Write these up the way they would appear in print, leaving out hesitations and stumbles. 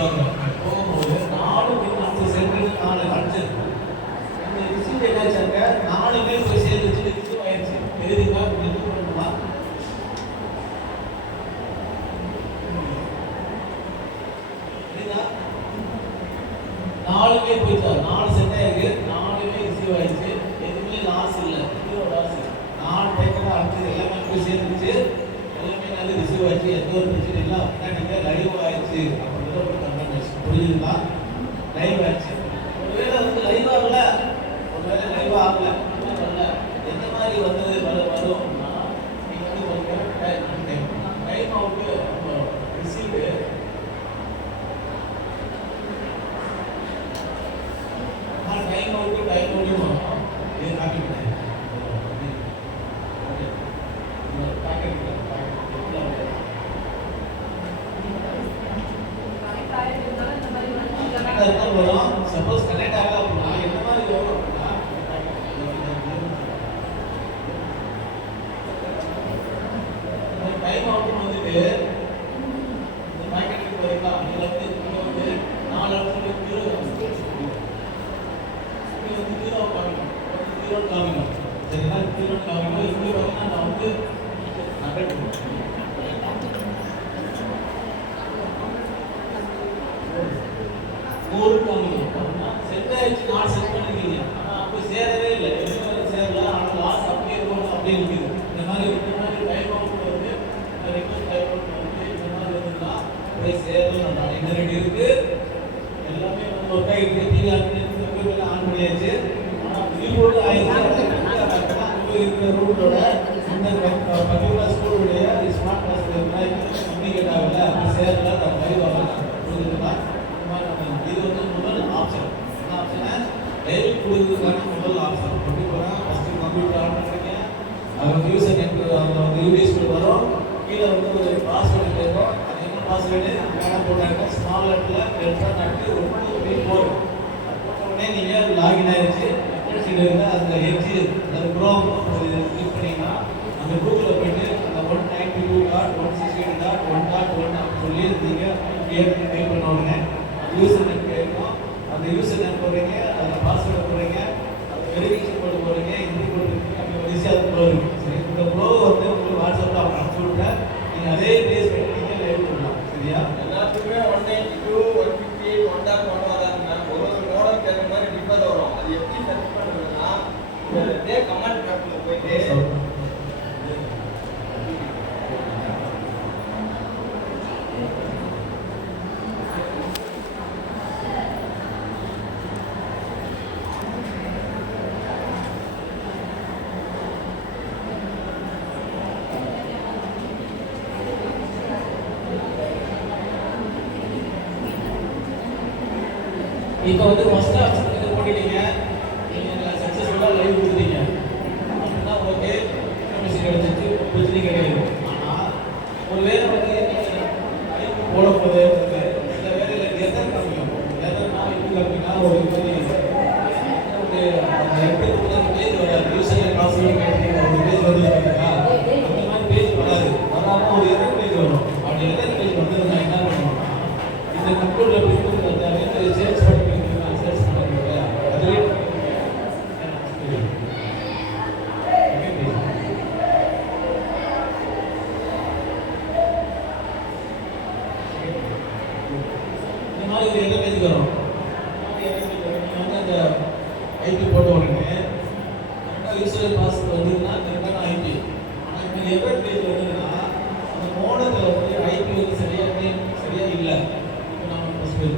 போகும்போது 4 சென்ட் 4 அடிச்சிருக்கு. இந்த ரிசீவ் என்னாச்சாங்க 4மே போய் சேர்ந்துச்சு, ரிசீவ் ஆயிடுச்சு. எழுதிக்கா ரிசீவ் பண்ணணுமா? எழுதா 4மே போயிட்டா 4 சென்ட் ஆயிருக்கு, 4மே ரிசீவ் ஆயிடுச்சு. எதுவுமே லாஸ் இல்லை, ஜீரோ லாஸ். 4 டேக்கெல்லாம் அடிச்சது எல்லாமே போய் சேர்ந்துச்சு, எல்லாமே நல்ல ரிசீவ் ஆயிடுச்சு. எந்த ஒரு பிரச்சனை இல்லை. அப்படின்னா நீங்கள் லைவ் ஆயிடுச்சு அப்படின்றத ஒரு கன்ஃபர்மேஷன். புரியுதுங்களா? லைவ் ஆயிடுச்சு. ஒருவேளை வந்து லைவ் ஆகல, ஒருவேளை லைவ் ஆகல, வரல, எந்த மாதிரி வந்தது வரும் அப்படின்னா நீங்கள் வந்து ஒரு correct time out received time out வரும். இது காட்டிவிட்டேன் வரும். சப்போஸ் கனெக்ட் ஆகல அப்படின்னா என்ன மாதிரி வரும் அப்படின்னா டைம் அவுட் வந்துட்டு இந்த பாக்கெட்டுக்கு போயிருக்கா. இதுல வந்து 4 இடத்துல ஜீரோ காமிக்கும், ஜீரோ காமிக்கும். சரிங்களா? ஜீரோ காமிக்கும். இங்கே வந்து நான் வந்து நகட்டு ஒரு காமிக்கும் அப்படின்னா செட் ஆயிடுச்சு. 4 செட் பண்ணிருக்கீங்க, ஆனால் அப்போ சேரவே இல்லை, எதுவும் சேரல, ஆனால் லாஸ் அப்படியே இருக்கணும் அப்படியே இருக்குது. இந்த மாதிரி டைம் அவுட் வந்து ரிக்வஸ்ட் டைம் அவுட் வந்து இந்த மாதிரி வந்துன்னா போய் சேரணும். இன்டர்நெட் இருக்கு, எல்லாமே வந்து ஒர்க் ஆகிட்டு டிவி ஆன் பண்ணியாச்சு. ஆனால் ரீபோர்ட் ஆயிடுச்சு. இருக்கிற ரூட்டோட இந்த பர்டிகுலர் ஸ்கூலுடைய ஸ்மார்ட் கிளாஸ் கம்யூனிகேட் ஆகல, அப்படி சேரல, லைவ் ஆகல. புரிஞ்சுங்களா? இது வந்து முதல் ஆப்ஷன். என்ன ஆப்ஷனை லைவ் கொடுக்குறதுக்கான முதல் ஆப்ஷன். எப்படி போனால் ஃபஸ்ட்டு கம்ப்யூட்டர் ஆன் பண்ணுறீங்க, அவங்க யூசர் நெட் அவங்க யூபிஎஸ்க்கு வரும். கீழே வந்து ஒரு பாஸ்வேர்டு கேட்கும். அது என்ன பாஸ்வேர்டு மேடம் போட்டாங்க, ஸ்மால் லெட்டரில் லெட்டராக நட்டு 1 2 3 4 உடனே நீங்கள் லாகின் ஆயிடுச்சு. அந்த ஹெட்ஜ் அந்த க்ரோம் கிளிக் பண்ணிங்கன்னா அந்த கூகுளில் போய்ட்டு அந்த 192.168.1.1 அப்படின்னு சொல்லி நீங்கள் டைப் பண்ண உடனே யூசர் நேம் கேட்கும். அந்த யூசர் நேம் போடுறீங்க, அந்த பாஸ்வேர்டை போடுறீங்க, அந்த வெரிஃபிகேஷன் கோடு போடுறீங்க, இந்த கோடு அப்படி வரிசையாக அது ப்ளோ இருக்குது. சரி, இந்த ப்ளோ வந்து உங்களுக்கு வாட்ஸ்அப்பில் அவங்க அனுப்பிச்சு விட்டேன். நீங்கள் அதே பேஸ் பண்ணி நீங்கள் லைவ் பண்ணலாம். சரியா? எல்லாத்துக்குமே 192 158 1.1 வராதுன்னா ஒரு மாடல் கேட்குற மாதிரி டிஃபர் வரும். அது எப்படி சர்ச் பண்ணுறதுன்னா இதே கமெண்ட் பேக்கில் போயிட்டு இப்போ வந்து ஃபர்ஸ்ட் ஆப்ஷன் போட்டுட்டீங்க, நீங்கள் சக்ஸஸ்ஃபுல்லாக லைவ் கொடுத்துட்டீங்க அப்படின்னா ஓகே, மெசேஜ் கிடைச்சிச்சு, பிரச்சனை கிடையாது. ஆனால் ஒரு வேலை வந்து லைவ் போடும்போது சில வேலையில் எதர் காமிக்கும். எதர்னா எப்படி காமிக்கா ஒரு எப்படி பேஜ் வராது. யூசர் பாஸ்வேர்டு கேட்டீங்க, ஒரு பேஜ் வந்து பார்த்தீங்களா, அந்த மாதிரி பேஜ் வராது. வராமல் ஒரு எதர் பேஜ் வரும். அப்படி எதர் பேஜ் வந்து நான் என்ன பண்ணுவோம்னா இந்த கண்ட்ரோலில் போய் சேல்ஸ் பண்ணி சேல்ஸ் பண்ணுறீங்க அதுவே இந்த மாதிரி ஒரு எதர் பேஜ் வரும். நீங்கள் வந்து அந்த ஐபி போட்ட உடனே கரெக்டாக யூசர் பாஸ்வேர்டு வந்ததுன்னா கரெக்டான ஐபி. ஆனால் இப்போ எதர் பேஜ் வந்ததுன்னா அந்த மோடத்தில் வந்து ஐபி வந்து சரியாக இல்லை. இப்போ நம்ம ஃபஸ்ட் பேஜ்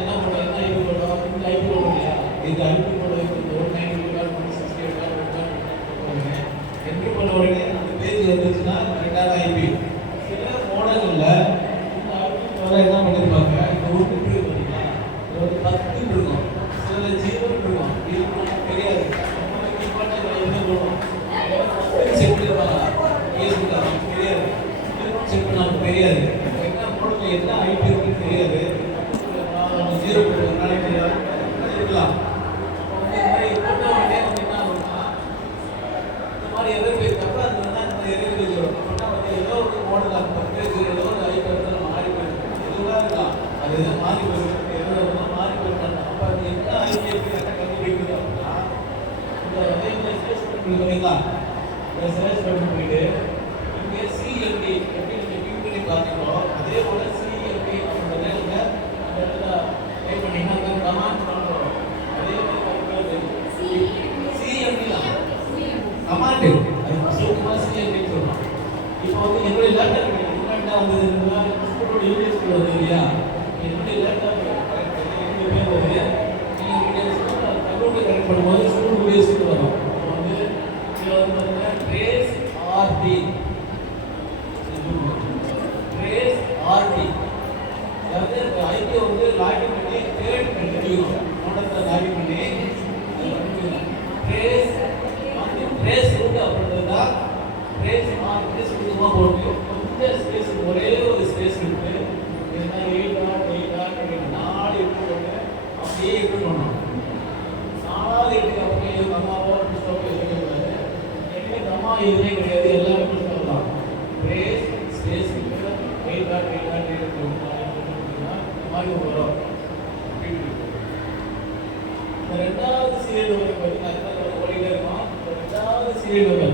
என்ன பண்ணுறோம், என்ன ஐபி போட்டோம், இந்த ஐபி போட்டோம் இல்லையா, இந்த ஐபி போட்டோம் 192.168.1.1 என்ட்ரி பண்ண உடனே அந்த பேஜ் வந்துச்சுன்னா கரெக்டான ஐபி. சில மோடலில் இந்த ஐபி வர என்ன பண்ணியிருப்பாங்க, இந்த ஒரு பிட்டு பார்த்தீங்களா, இது வந்து 10 இருக்கும், சில 0 இருக்கும். இது நமக்கு தெரியாது. செக் பண்ண நமக்கு தெரியாது. என்ன மோடலில் என்ன ஐபி இருக்குன்னு தெரியாது. 0 இருக்கலாம். இப்போ வந்து என்ன ஆகும்னா இந்த மாதிரி எதிர் பேஜ் அப்புறம் அது வந்து அந்த எதிர் பேஜ் வரும். அப்படின்னா வந்து ஏதோ ஒரு மாடல் அந்த பேஜ் ஏதோ ஒரு ஐபி மாறி போயிடும். எதுவாக இருக்கலாம். இப்படி பண்ணிக்கலாம். இதை செலக்ட் பண்ணி போயிட்டு இங்கே சிஎம்டி எப்படி நீங்கள் வியூ பண்ணி பார்த்தீங்களோ அதே போல் சிஎம்டி அப்படின்றத நீங்கள் அந்த இடத்துல டைப் பண்ணிங்கன்னா அந்த கமாண்ட் பண்ணுறோம். அதே மாதிரி சிஎம்டி தான் கமாண்டு, அது சுருக்கமாக சிஎம்டி சொல்கிறோம். இப்போ வந்து என்னுடைய லேப்டாப் இன்ஸ்டால்ட்டாக வந்ததுன்னா ஸ்கூலோட யூனிட் ஸ்கூல் வந்து இல்லையா, என்னுடைய லேப்டாப் என்னுடைய பேர் வருது. நீங்கள் கம்ப்யூட்டர் கனெக்ட் பண்ணும்போது ஸ்கூல் வீடியோஸ்க்கு வரும். இப்போ வந்து இதில் வந்து பார்த்தீங்கன்னா ட்ரேஸ் ஆர்டி அதாவது ஐபிஓ வந்து லாகின் பண்ணி தேர்ட் கண்டுபிடிக்கணும். மோடத்தை லாகின் பண்ணி ட்ரேஸ் ரூட் அப்படின்றது தான் ட்ரேஸ் ஆர்டி சுத்தமாக போடணும். கொஞ்சம் ஸ்பேஸ், ஒரே ஒரு ஸ்பேஸ் இருக்கு. என்ன 8.8 4 போட்டு அப்படியே இருக்கணும். 4 அப்படியே கம்மாவோ புஸ்தகம் இருக்கக்கூடாது. எங்கே கம்மா எதுவுமே கிடையாது, எல்லாமே புஸ்தகம் தான். ட்ரேஸ் ஸ்பேஸ் 8.8 மாதிரி வரும். இந்த ரெண்டாவது சீரியல் வரை பார்த்தீங்கன்னா ஓடிட்டே இருக்கும். இந்த ரெண்டாவது சீரியல் வரை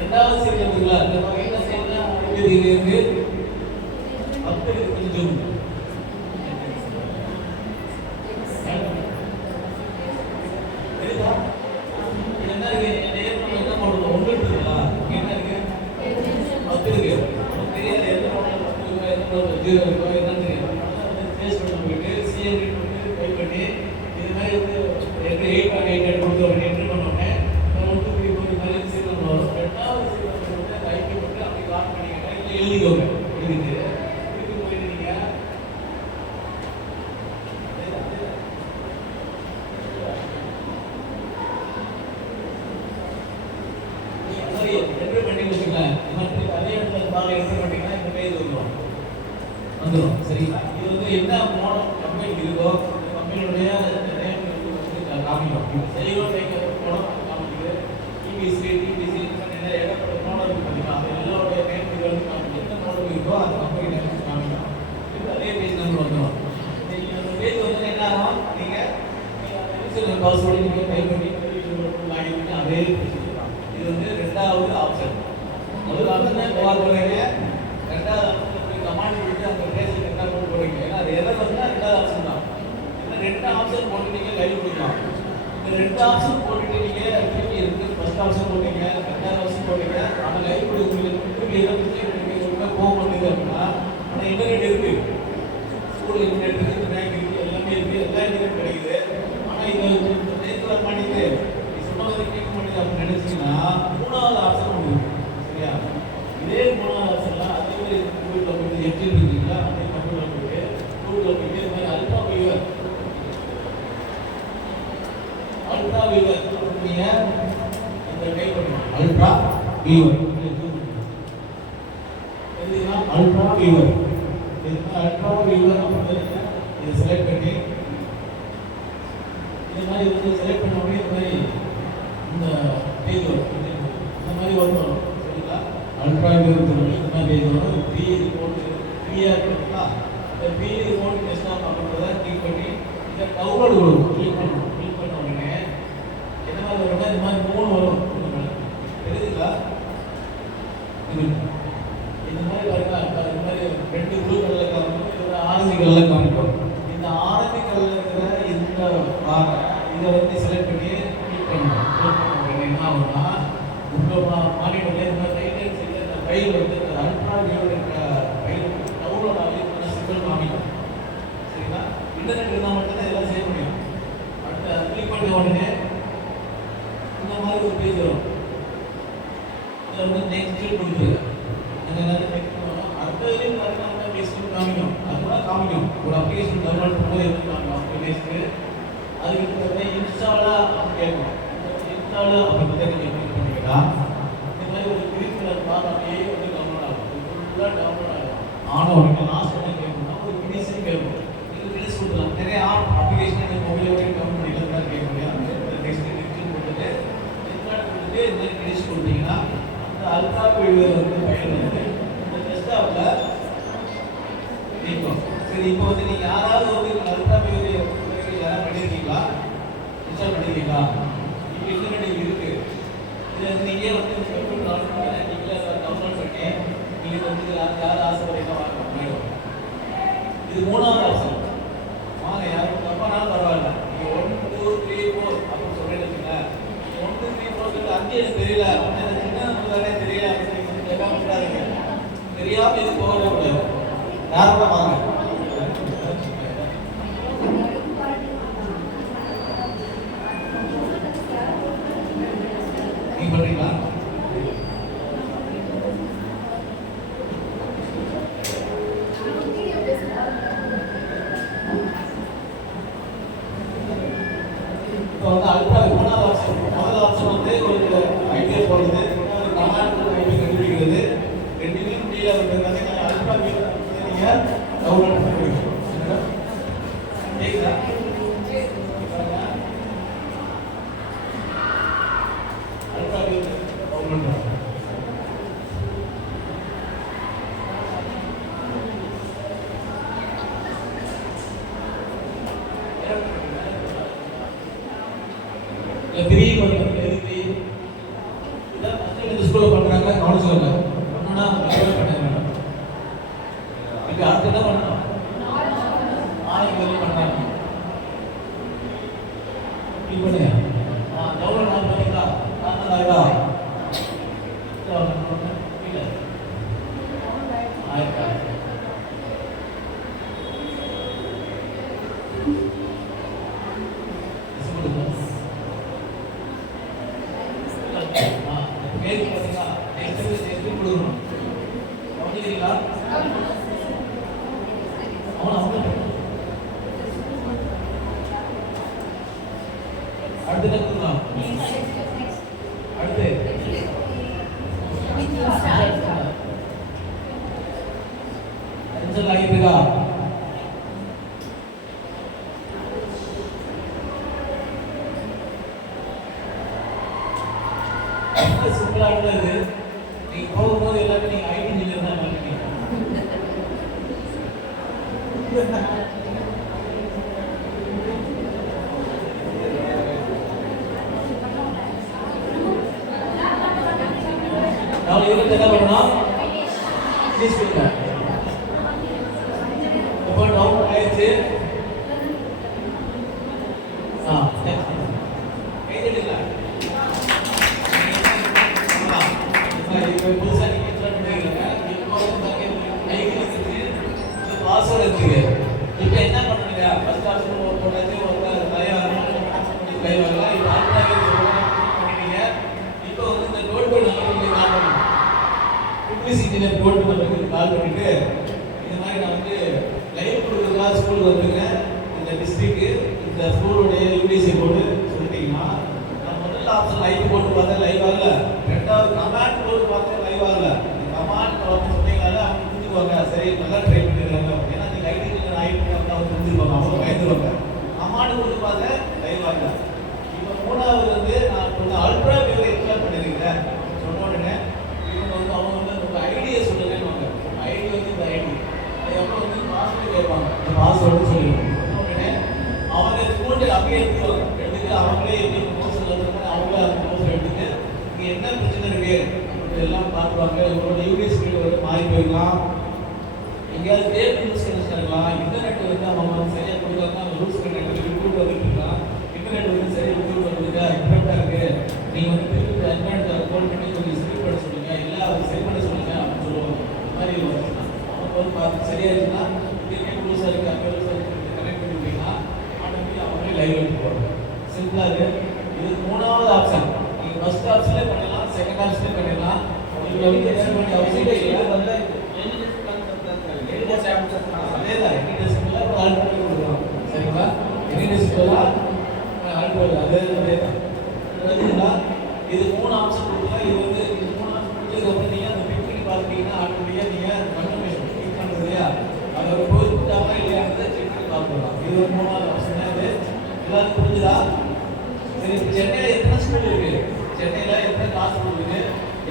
ரெண்டாவது சீரியல் இருக்குல்ல, இந்த வகையில சீரியல்னா இருக்கு 10 கொஞ்சம் என்ன இருக்கு, என்ன பண்ணுறது ஒன்று இருக்குங்களா, என்ன இருக்கு 10 இருக்கு. தெரியாது எந்த மாடல் 10 இருக்கோ எந்த மாடல் 0 இருக்கோ என்னன்னு தெரியும். ஃபேஸ் பண்ண போயிட்டு சிஎம்டி போட்டு டைப் பண்ணி இது மாதிரி வந்து 8.8 கொடுத்து அப்படி என்ட்ரு பண்ணோன்னே 1 2 3 4 மாதிரி சீரியல் வரும். ரெண்டாவது சீரியல் வந்து டைப் போட்டு அப்படி லாக் பண்ணிக்கிட்டா இல்லை எழுதிக்கோங்க. எழுதிட்டு இதுக்கு போயிட்டு நீங்கள் சரி என்ட்ரு பண்ணி வச்சுக்கலாம். அதே இடத்துல தாங்க என்ட்ரு பண்ணிங்கன்னா இந்த பேஜ் வந்துடும். சரிங்களா? இது வந்து என்ன மாடல் கம்பெனி இருக்கோ அந்த கம்பெனியுடைய நேம் வந்து காமிக்கும். செயலோ போனோம் காமிக்குது. டிபிசி நிறைய ஏகப்பட்ட மாடல் இருக்கு பார்த்தீங்கன்னா அது எல்லாருடைய நேம் இது வந்து காமிக்கும். எந்த மாடல் இருக்கோ அந்த கம்பெனி நேம் காமிக்கும். இது அதே பேஜ் நம்பர் வந்துடும். நீங்கள் அந்த பேஜ் வந்து என்ன ஆகும், நீங்கள் பாஸ்வேர்டு நீங்கள் டைப் பண்ணி லாகின் பண்ணி அதே பேஜ் தான். இது வந்து ரெண்டாவது ஆப்ஷன். முதல்ல ஆப்ஷன் கவர் பண்ணுறீங்க, ரெண்டாவது ஆப்ஷன் கமாண்ட் கொடுத்து அந்த பேஜ் என்ன போட்டு போடுறீங்க. ஏன்னா அது எதை வந்து ரெண்டாவது ஆப்ஷன் தான். ஏன்னா 2 ஆப்ஷன் போட்டு நீங்கள் லைவ் கொடுக்கலாம். இந்த 2 ஆப்ஷன் போட்டுட்டு நீங்கள் இருக்கு ஃபர்ஸ்ட் ஆப்ஷன் போட்டீங்க, ரெண்டாவது ஆப்ஷன் போட்டீங்க. ஆனால் லைவ் கொடுக்குறீங்க எதை பற்றி ஒழுங்காக போக மாட்டேங்குது அப்படின்னா, ஆனால் இன்டர்நெட் இருக்கு, ஸ்கூல் இன்டர்நெட் இருக்குது, பேங்க் இருக்குது, எல்லாமே இருக்குது, எல்லா இன்டர்நெட் கிடைக்குது. ஆனால் இது நேற்று வர மாட்டேங்குது, நீ சொன்னதை கேட்க மாட்டேங்குது அப்படின்னு நினைச்சீங்கன்னா 3வது ஆப்ஷன் ஒன்று இருக்கு. சரியா? இதே 3வது ஆப்ஷன்லாம் அதே மாதிரி கூகுளில் போயிட்டு எப்படி இருக்குங்களா அதே கம்ப்யூட்டர் போயிட்டு கூகுளில் போயிட்டு இது மாதிரி அல்ட்ரா வீவர் நீங்கள் இந்த டைப் பண்ணணும். அல்ட்ரா வீவர் எதுனா அல்ட்ரா வீவர் அப்படின்னு இதை செலக்ட் பண்ணி இது மாதிரி வந்து செலக்ட் பண்ண உடனே இது மாதிரி இந்த பேஜ் வரும். இந்த மாதிரி வரும். சரிங்களா? அல்ட்ரா வீவர் இந்த மாதிரி பேஜ் வரும். ஃப்ரீ ரிப்போர்ட் ஃப்ரீயாக இருக்குங்களா, இந்த ஃப்ரீ ரிப்போர்ட் டெஸ்க்டாப் அப்படின்றத கிளிக் பண்ணி இதை டவுன்லோட் கொடுக்கும். கிளிக் பண்ணணும். கிளிக் பண்ண உடனே என்ன மாதிரி வரும்னா இந்த மாதிரி 3 வரும். தெரியுதுங்களா? இந்த மாதிரி பாருங்க, இந்த மாதிரி 2 ப்ளூ கலரில் காமிக்கும், இது ஆரஞ்சு கலரில் காமிக்கும். இந்த ஆரஞ்சு கலரில் இருக்கிற இந்த பாரை இதை வந்து செலக்ட் பண்ணி கிளிக் பண்ணணும். கிளிக் பண்ண உடனே என்ன ஆகும்னா உங்கள் மானிட்டரில் இந்த மாதிரி ரைட் ஹேண்ட் சைடில் இந்த ஃபைல் வந்து இந்த அல்ட்ரா வீவர் இருக்கிற ஃபைல் டவுன்லோட் ஆகி சிம்பிள் காமிக்கும். சரிங்களா? இன்டர்நெட் இருந்தால் மட்டும்தான் இதெல்லாம் செய்ய முடியும். அடுத்து கிளிக் பண்ண உடனே இந்த மாதிரி ஒரு பேஜ் வரும். இதில் வந்து நெக்ஸ்ட் கொடுத்துருங்க. அடுத்ததுலேயும் பார்த்தீங்கன்னா நெக்ஸ்ட் காமிக்கும். அதுதான் காமிக்கும். ஒரு அப்ளிகேஷன் டவுன்லோட் பண்ணும்போது எப்படி காமிக்கும் நெக்ஸ்ட்டு. அதுக்கு இன்ஸ்டாலாக அப்படி கேட்கும். இன்ஸ்டாலாக அப்படின்றத நீங்கள் கிளிக் பண்ணிக்கலாம். இந்த மாதிரி ஒரு ஃபுல்லாக டவுன்லோட் ஆகிடும். ஆனால் உடனே லாஸ்ட் என்ன கேட்கணும்னா ஒரு ஃபினிஷிங் கேட்கும். நீங்கள் ஃபினிஷ் கொடுக்கலாம். நிறைய அப்ளிகேஷன் மொபைல் வரைக்கும் டவுன்லோட் பண்ணிக்கலாம் தான் கேட்க முடியும். நெக்ஸ்ட் டிஸ்கிரிப்ஷன் கொடுத்துட்டு கொடுத்துட்டு இந்த மாதிரி ஃபினிஷ் கொடுத்தீங்கன்னா அந்த அல்ட்ரா வியூவர் வந்து ஃபைல் வந்து இந்த டெஸ்க்டாப்பில் நிற்கும். சரி, இப்போ வந்து நீங்கள் யாராவது வந்து அல்ட்ரா வியூவர் யாராவது பண்ணியிருக்கீங்களா? இன்ஸ்டால் பண்ணியிருக்கீங்களா? இப்போ இன்டர்நெட் இருக்குது. இதில் நீங்கள் வந்து கம்ப்யூட்டர் டவுன்லோட் பண்ணி நீங்களே டவுன்லோட் பண்ணி நீங்கள் வந்து யார் ஆசைப்படுறீங்க வாங்கிடும். இது மூணாவது ஆப்ஷன். வாங்க, யாரும் தப்பானாலும் பரவாயில்ல. நீங்கள் 1 2 3 4 அப்படின்னு சொல்லிட்டு இருக்கீங்களா? 1 2 3 4 அஞ்சு எனக்கு தெரியல, ஒன்று சின்ன தெரியல அப்படின்னு கேட்காம விடாதீங்க. தெரியாமல் இது போகவே கூடாது. யாரும் தான் வாங்க. நீங்க பண்றீங்களா? இப்போ வந்து அல்ட்ரா மூணாவது ஆப்ஷன். முதல் ஆப்ஷன் வந்து ஒரு ஐடியா போடுறது, கமாண்ட் ஐடி கண்டுபிடிக்கிறது. ரெண்டுமே முடியல அப்படிங்கிறது நீங்கள் அல்ட்ரா நீங்கள் டவுன்லோட் பண்ணுவீங்க. கேட்குதா? அல்ட்ரா டவுன்லோட் பண்ணுங்க. பெரிய எதுக்கு இதான் ஃபஸ்ட்டு இந்த ஸ்கூலில் பண்ணுறாங்க, கவனிச்சு இல்லை ஒன்றுனா பண்ணுங்க. இப்போ அடுத்து என்ன பண்ணணும்? ஆயிரம் பண்ணுறாங்க. இது பண்ணுங்க. டவுன்லோட் நான் பண்ணிங்களா? ஆயிரா இல்லை ஆயிரக்கா பேருக்கு பார்த்தீங்களா? நெக்ஸ்ட் கொடுக்கணும். கவனிக்கிறீங்களா? அடுத்து என்ன கொடுக்கலாம்? அடுத்து ஆகிட்டு இருக்கா? சிம்பிளா இருந்தது. நீங்க போகும்போது எல்லாமே நீங்க ஐடி இன்ஜினியர் தான் மாட்டீங்க. நான் இதுக்கு என்ன பண்ணணும்? ப்ளீஸ் கொடுங்க. இப்போ டவுன் ஆயிடுச்சு. புதுசா நீங்க இன்ஸ்டால் பண்ணிருக்கீங்க. இப்போ பாஸ்வேர்ட் இருக்கு. இப்போ என்ன பண்ணுங்க? ஃபர்ஸ்ட் ஆப்ஷன் போட்டாச்சு, ஒரு லைவ் ஆகலாம். இப்போ பண்ணிட்டீங்க. இப்போ வந்து இந்த கோட் கோட் நம்பருக்கு கால் பண்ணுங்க. புதுசிட்டில கோட் நம்பருக்கு கால் பண்ணிட்டு இந்த மாதிரி நான் வந்து லைவ் கொடுக்குறதா ஸ்கூலுக்கு வந்துருக்கேன். இந்த டிஸ்ட்ரிக்ட் இந்த ஸ்கூலுடைய யூடிசி போட்டு சொல்லிட்டீங்கன்னா நான் முதல்ல ஆப்ஷன் லைவ் போட்டு பார்த்தா லைவ் ஆகல. ரெண்டாவது கமாண்ட் போட்டு பார்த்தா லைவ் ஆகல. கமாண்ட் சொன்னீங்கனால அவங்க புரிஞ்சுக்குவாங்க. சரி, நல்லா ட்ரை பண்ணிருக்காங்க. ஏன்னா நீங்க ஐடி அவங்க புரிஞ்சுருப்பாங்க, அவங்க பயந்துருவாங்க. கமாண்ட் போட்டு பார்த்தா லைவ் ஆகல. இப்போ மூணாவது வந்து நான் கொஞ்சம் அல்ட்ரா வியூவை இன்ஸ்டால் பண்ணிருக்கேன் சொன்ன உடனே இவங்க வந்து அவங்க வந்து உங்க ஐடியை சொல்லுங்கன்னு ஐடி வந்து இந்த ஐடி அதுக்கப்புறம் வந்து பாஸ்வேர்டு கேட்பாங்க. இந்த பாஸ்வேர்டு சொல்லிடுவோம். சொன்ன உடனே அவங்க ஸ்கூலில் அப்படியே எடுத்துருவாங்க. எடுத்துட்டு அவங்களே எப்படி கோர்ஸ் எழுதுறாங்க அவங்களே அந்த கோர்ஸ் எடுத்துட்டு இங்கே என்ன பிரச்சனை இருக்கு எல்லாம் பார்த்துருவாங்க. உங்களோட யூனிவர்சிட்டி வந்து மாறி போயிடலாம், எங்கேயாவது டேபிள் யூஸ் இருக்கலாம், இன்டர்நெட் வந்து அவங்க சரியாக கொடுக்கலாம், அவங்க ரூல்ஸ் கண்டக்ட் ரிப்போர்ட் வந்துட்டு இருக்கலாம், இன்டர்நெட் வந்து சரியாக ரிப்போர்ட் வந்துருக்கா இன்டர்நெட்டாக இருக்கு, நீங்கள் வந்து திருப்பி அட்வான்ஸ் கால் பண்ணி கொஞ்சம் சரி பண்ண சொல்லுங்க, இல்லை அதை சரி பண்ண சொல்லுங்க அப்படின்னு சொல்லுவாங்க. இந்த மாதிரி அவங்க வந்து பார்த்து சரியாச்சுன்னா கிரிக்கெட் ரூல்ஸாக இருக்குது, அங்கே ரூல்ஸாக இருக்குது கனெக்ட் பண்ணிட்டீங்கன்னா ஆட்டோமேட்டிக் அவங்களே லைவ் எடுத்துருவாங்க. சிம்பிளாக இருக்குது. இது மூணாவது ஆப்ஷன். நீங்கள் ஃபர்ஸ்ட் ஆப்ஷன்லேயே பண்ணலாம், செகண்ட் ஆப்ஷன்லேயே பண்ணிடலாம். உங்களுக்கு வந்து என்ன பண்ணி அவசியம் இல்லை. வந்து அதேதான் எனி டெஸ்ட்ல ஒரு ஆல்ட் கொடுக்கலாம். சரிங்களா? எனி டெஸ்ட்ல ஆல்ட் அதேதான். இது மூணு ஆப்ஷன் கொடுக்கலாம். இது வந்து மூணு ஆப்ஷன் கொடுத்ததுக்கப்புறம் நீங்கள் அந்த பிக் பண்ணி பார்த்தீங்கன்னா ஆட்டோமேட்டிக்காக நீங்கள் கிளாஸ் போகுது,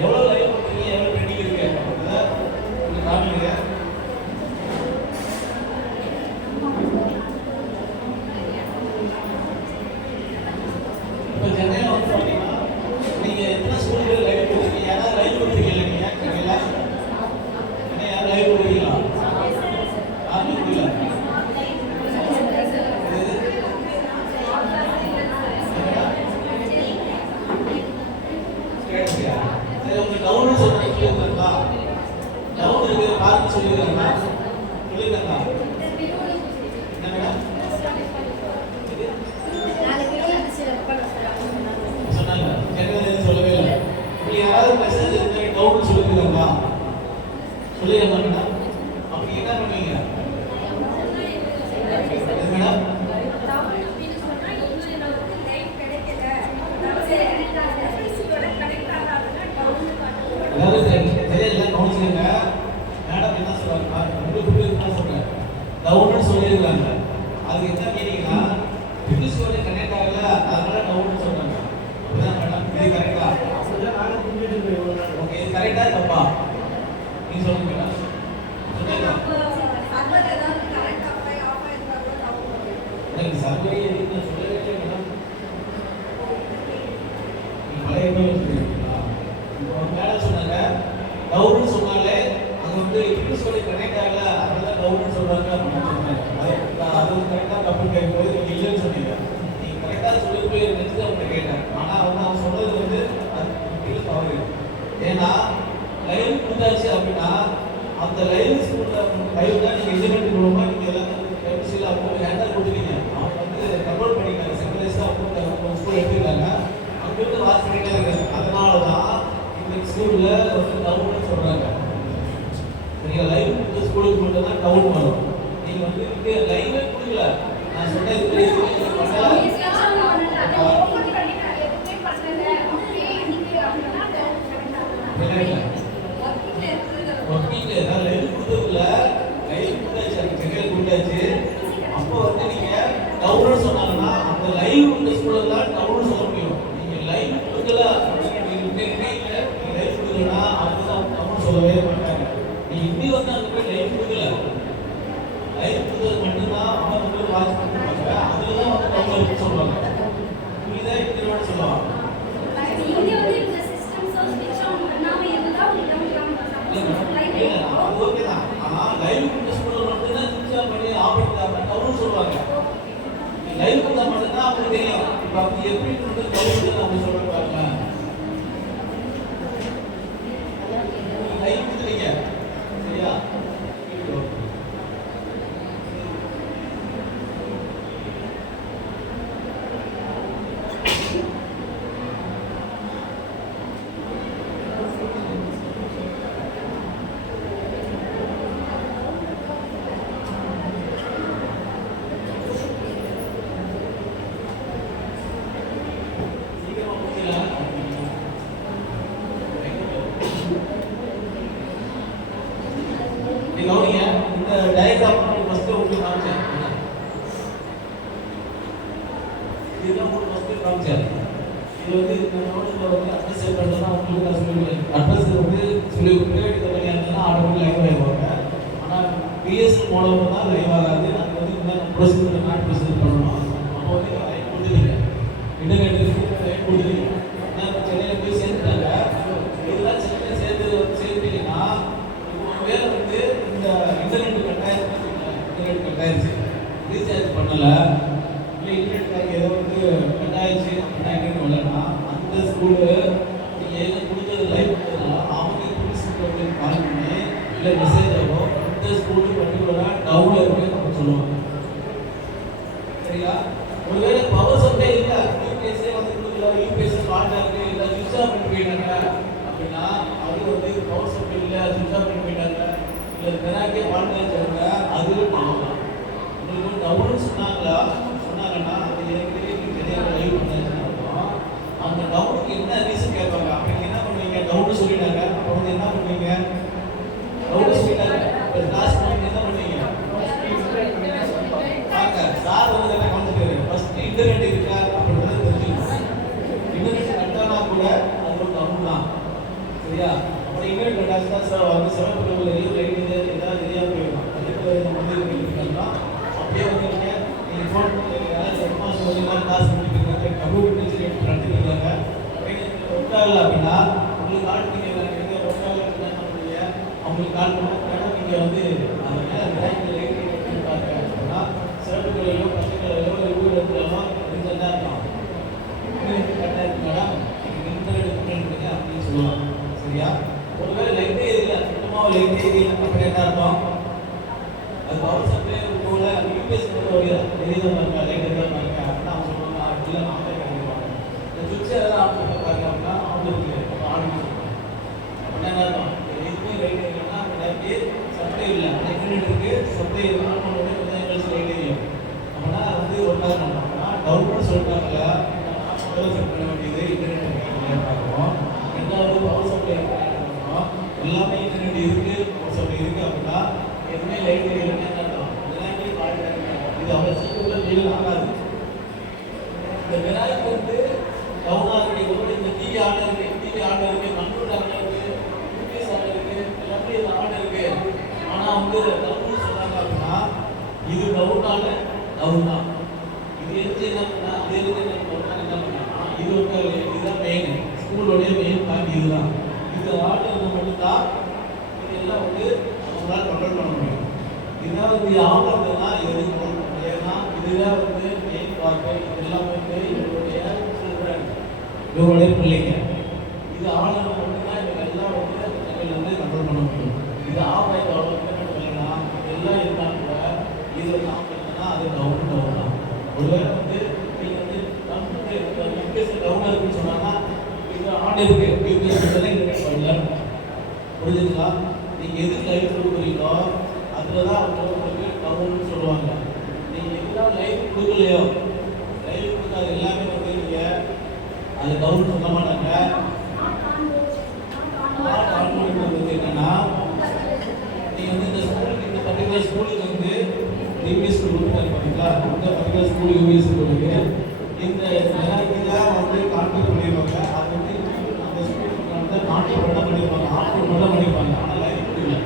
எவ்வளோ லைவ் பண்ணுறீங்க, எவ்வளோ பெண்டிங் இருக்கு அப்படின்றத கொஞ்சம் காமிங்க. இப்போ சென்னையில் வந்து பார்த்தீங்கன்னா நீங்கள் எத்தனை ஸ்கூலுக்கு லைவ் கொடுத்துருக்கீங்க? யாராவது லைவ் கொடுத்துருக்கீங்க நீங்கள் சென்னையில்? சென்னை யாரும் லைவ் கொடுக்குறீங்களா? யாருமே கொடுக்கல. சரி, உங்களுக்கு டவுன் சொல்லியிருக்காங்களா? டவுன் இருக்கு பார்த்து சொல்லியிருக்காங்களா? சொல்லியிருக்காங்களா? என்ன மேடம் சொன்னாங்க? சென்னையில் சொல்லவே இல்லை. இப்படி யாராவது மெசேஜ் இருக்கு டவுன் சொல்லியிருக்காங்களா? சொல்லியிருக்காங்க மேடம். அப்படி என்ன பண்ணுவீங்க மேடம்? அதாவது தெரியல கவுன்சிலிங்க மேடம் என்ன சொல்றாங்க, உங்களுக்கு என்ன சொல்றேன், டவுன்னு சொல்லியிருக்காங்க. அதுக்கு என்ன மீனிங்னா பிபிசியோட கனெக்ட் ஆகல, அதனால டவுன்னு சொல்றாங்க. அப்படிதான் மேடம், இது கரெக்டா? ஓகே, இது கரெக்டா தப்பா? நீங்க சொல்லுங்க மேடம். எனக்கு சர்வே எதுக்கு சொல்லவே இல்லை மேடம். நீங்க பழைய சொல்லிருக்கீங்களா? இப்போ மேடம் சொன்னாங்க டவுன்னு சொன்னாலே அது வந்து பிபிசியோட கனெக்ட் ஆகல, அதனால டவுன்னு சொல்றாங்க அப்படின்னு சொன்னாங்க. அது கரெக்டாக தப்பு கேட்கும்போது நீங்கள் இல்லைன்னு சொன்னீங்க. நீங்கள் கரெக்டாக சொல்லி போய் நினச்சி அவங்க கேட்டேன். ஆனால் வந்து அவங்க சொன்னது வந்து அது தவறு. ஏன்னா லைவ் கொடுத்தாச்சு அப்படின்னா அந்த லைவ் ஸ்கூலில் லைவ் தான் நீங்கள் இன்டர்நெட் மூலமாக நீங்கள் எல்லாம் எம்சியில் அவங்க ஹேண்டல் கொடுத்துட்டீங்க. அவங்க வந்து கண்ட்ரோல் பண்ணிட்டாங்க, சென்ட்ரலைஸாக அவங்க ஸ்கூல் எடுத்துக்கிட்டாங்க. அங்கிருந்து வாட்ச் பண்ணிட்டே இருக்காங்க. அதனால தான் இந்த ஸ்கூலில் வந்து டவுன்னு சொல்கிறாங்க. நீங்கள் லைவ் கொடுத்த ஸ்கூலுக்கு மட்டும் தான் டவுன் வரும். நீங்கள் வந்து இங்கே லைவே கொடுக்கல. நான் சொன்னது பண்ணல. ஒர்க்கிங்ல ஏதாவது லைவ் கொடுத்ததில்ல, லைவ் கொடுத்தாச்சு, அது சென்னையில் கொடுத்தாச்சு. அப்போ வந்து நீங்கள் டவுன்னு சொன்னாங்கன்னா அந்த லைவ் இந்த ஸ்கூலில் தான் டவுன்னு சொல்ல முடியும். நீங்கள் லைவ் கொடுக்கல நீங்கள் லைவ் கொடுக்கலன்னா அவங்க தான் டவுன் சொல்லவே மாட்டாங்க. நீங்கள் இப்படி வந்து அங்கே போய் லைவ் கொடுக்கல, லைவ் கொடுத்தது மட்டும்தான் அவங்க வந்து வாட்ச் பண்ணுவாங்க. அதில் தான் வந்து டவுன் சொல்லுவாங்க. இதுதான் இப்படி சொல்லுவாங்க. ஓகே தான், ஆனால் லைவ் கொடுத்த ஸ்கூலில் மட்டும்தான் சுவிட்ச் பண்ணி ஆப்ரேட் ஆக டவுன் சொல்லுவாங்க. லைவ் கொடுத்தா மட்டும்தான் அவங்களுக்கு தெரியும். இப்போ அவங்க எப்படி வந்து டவுன் அவங்க சொல்லுவாங்க. லைவ் கொடுத்துட்டீங்க சரியா? கவனிங்க, இந்த டயக்ராம் ஃபர்ஸ்ட் உங்களுக்கு காமிச்சேன். இதுதான் உங்களுக்கு ஃபர்ஸ்ட் காமிச்சேன். இது வந்து இந்த நோட்ல வந்து அட்ரஸ் சேவ் பண்ணா உங்களுக்கு நான் சொல்லிடுறேன். அட்ரஸ் வந்து சொல்லி பிரைவேட் கம்பெனியா இருந்தா ஆட்டோமேட்டிக் லைவ் ஆயிடுவாங்க. ஆனால் பிஎஸ்எல் மூலமா தான் லைவ் ஆகாது. அது வந்து இந்த ப்ரொசீஜர் நான் ப்ரொசீஜர் பண்ணணும். அப்போ வந்து லைவ் கொடுத்துட்டீங்க, இன்டர்நெட் லைவ் கொடுத்துட்டீங்க. நான் சென்னையில் போய் சேர்ந்துட்டாங்க. இதெல்லாம் சென்னையில் சேர்த்துட்டீங்கன்னா வேலை வந்து இந்த இன்டர்நெட் கட்டாயிருச்சு, ரீசார்ஜ் பண்ணல, இல்லை இன்டர்நெட் ஏதோ வந்து கட்டாயிருச்சு அப்படின்னா இன்டர்நெட் வரலன்னா அந்த ஸ்கூலு நீங்கள் எங்கே கொடுத்தது லைவ் கொடுத்ததுனால அவங்க பிரின்சிபல் கால் பண்ணி இல்லை மெசேஜ் ஆகும் இந்த ஸ்கூலு பர்டிகுலராக டவுனில் இருக்குது அப்படின்னு சொல்லுவாங்க. சரியா? ஒருவேளை பவர் சப்ளை இல்லை, யூபிஎஸ்ஸே வந்து கொடுக்கல, யூபிஎஸ் கால்டாக இருக்குது, இல்லை சுவிட்ச் ஆஃப் பண்ணி போயிட்டாங்க அப்படின்னா அது வந்து பவர் சப்ளை இல்லை, சுவிட்ச் ஆஃப் பண்ணி போயிட்டாங்க, இல்லை தெனாக்கே வாழ்ந்தாங்க, அது பண்ணலாம். உங்களுக்கு டவுன்னு சொன்னாங்கன்னா அது ஏற்கனவே நீங்கள் லைவ் பண்ணாச்சுன்னா அந்த டவுனுக்கு என்ன ரீசன் கேட்பாங்க. அப்போ நீங்கள் என்ன பண்ணுவீங்க? டவுன்னு சொல்லிட்டாங்க, அப்போ வந்து என்ன பண்ணுவீங்க? டவுன்னு சொல்லிட்டாங்க, இப்போ கிளாஸ் பண்ணி என்ன பண்ணுவீங்க? பாருங்க, சார் வந்து என்ன கவனிச்சுக்காரு, ஃபர்ஸ்ட் இன்டர்நெட் இருக்கா அப்படின்றத தெரிஞ்சுக்கணும். இன்டர்நெட் கட்டானா கூட அது ஒரு டவுன் தான். கடைசியாக சார் வந்து சிறப்பு லைட் ஏதாவது தெரியாமல் போயிடும். அதுக்கு நம்ம வந்து பண்ணிக்கிட்டோம்னா அப்படியே வந்து நீங்கள் ஃபோன் பண்ணி மாதம் ஒரு நாள் காசு பண்ணிட்டு கம்ப்யூட்டர் டீச்சர் நடத்திட்டு ஒட்டாகல அப்படின்னா உங்களுக்கு கால் பண்ணி நீங்கள் ஒட்டாகல என்ன பண்ணுறீங்க, அவங்களுக்கு கால் பண்ணால் நீங்கள் வந்து அந்த லைட் பார்க்க அப்படின்னா சிறப்பு கலையிலோ பச்சை கலையிலோ வீடு எடுத்துலாம் இருந்தால் தான் இருக்கும். கரெக்டாக இருக்கு மேடம் இன்டர்நெட் அப்படின்னு சொல்லலாம். சரியா? ஒருவேளை லைட்டே இல்லை, சுத்தமாக லைட்டே இல்லை அப்படி என்ன அர்த்தம்? அது பவர் சப்ளை போல யூபிஎஸ் வெளியே பாருங்க லைட் எதாவது பாருங்க அப்படின்னா அவங்க சொல்லுவாங்க இல்லை நாமளே கிடைப்பாங்க. இந்த சுவிட்ச் எதாவது ஆஃப் பண்ண பாருங்க அப்படின்னா அவங்களுக்கு ஆரம்பிச்சு அப்படின்னா என்ன அர்த்தம்? எதுவுமே லைட் இல்லைன்னா அந்த லைட்டே சப்ளை இல்லை, இன்டர்நெட் இருக்கு சப்ளை ஆன் பண்ணோடனே கொஞ்சம் எங்களுக்கு லைட் எரியும். அப்படின்னா வந்து ஒரு காரணம் பண்ணாங்கன்னா டவுன் சொல்லிட்டாங்கல்ல பவர் செட் பண்ண வேண்டியது இன்டர்நெட் பார்க்குறோம். ரெண்டாவது பவர் சப்ளை எல்லாமே இன்டர்நெட் இருக்கு பவர் சப்ளை இருக்கு அப்படின்னா எதுவுமே லைட் இல்லைன்னா என்ன அர்த்தம்? விநாயகர் பாடுறாங்க இது அவர் சீக்கிரம் வெளியில் ஆகாது. இந்த விநாயகர் வந்து டவுன் ஆகுது இந்த டிவி ஆர்டர் இருக்கு, டிவி ஆர்டர் இருக்கு, கம்ப்யூட்டர் ஆர்டர் இருக்கு, யூபிஎஸ் ஆர்டர் இருக்கு, எல்லாமே இந்த ஆர்டர் இருக்கு. ஆனால் வந்து டவுன் சொன்னாங்க அப்படின்னா இது டவுனால டவுன் தான். இது எடுத்து என்ன பண்ணா அது எடுத்து என்ன பண்ணா என்ன பண்ணா இது ஒரு இதுதான் மெயின் ஸ்கூலோடைய மெயின் பாயிண்ட் இதுதான். இந்த ஆர்டர் மட்டும்தான் இதெல்லாம் வந்து நம்மளால் கண்ட்ரோல் பண்ண முடியும். இதனால் வந்து ஆபத்துனா எடுக்கணும். ஏன்னா இதுதான் வந்து மெயின் பார்க்க இதெல்லாம் வந்து இவருடைய சில்ட்ரன் இவருடைய பிள்ளைங்க. இது ஆளுநர் மட்டும்தான் இவங்கெல்லாம் வந்து அந்த தமிழ் வந்து கண்ட்ரோல் பண்ண முடியும். இது ஆபாயத்தை அவ்வளோ இல்லைன்னா இதெல்லாம் இருந்தால் கூட இது வந்து ஆபத்துனா அது டவுன் தான். ஒருவேளை வந்து நீங்கள் வந்து கம்ப்யூட்டர் யூபிஎஸ் டவுனாக இருக்குன்னு சொன்னாங்கன்னா இது ஆன் இருக்கு யூபிஎஸ் இன்டர்நெட் பண்ணல புரிஞ்சுங்களா? நீங்கள் எதுக்கு லைட் கொடுக்குறீங்களோ அதில் தான் அவங்க உங்களுக்கு டவுன்னு சொல்லுவாங்க. நீங்கள் எதுதான் லைட் கொடுக்கலையோ லைட் கொடுக்காத எல்லாமே வந்து நீங்கள் அது டவுன் சொல்ல மாட்டாங்க. வந்து என்னன்னா நீங்கள் வந்து இந்த ஸ்கூலுக்கு இந்த பர்டிகுலர் ஸ்கூலுக்கு வந்து யூபிஎஸ் ஸ்கூல் பார்த்தீங்களா இந்த பர்டிகுலர் ஸ்கூல் யூபிஎஸ் ஸ்கூலுக்கு இந்த தான் வந்து கான்ட்ரிபியூட் பண்ணியிருப்பாங்க. அது வந்து அந்த ஸ்கூலுக்கு வந்து கான்ட்ரிபியூட் தான் பண்ணியிருப்பாங்க, ஆப்ரூவ் தான் பண்ணியிருப்பாங்க. ஆனால் லைட் கொடுக்கல.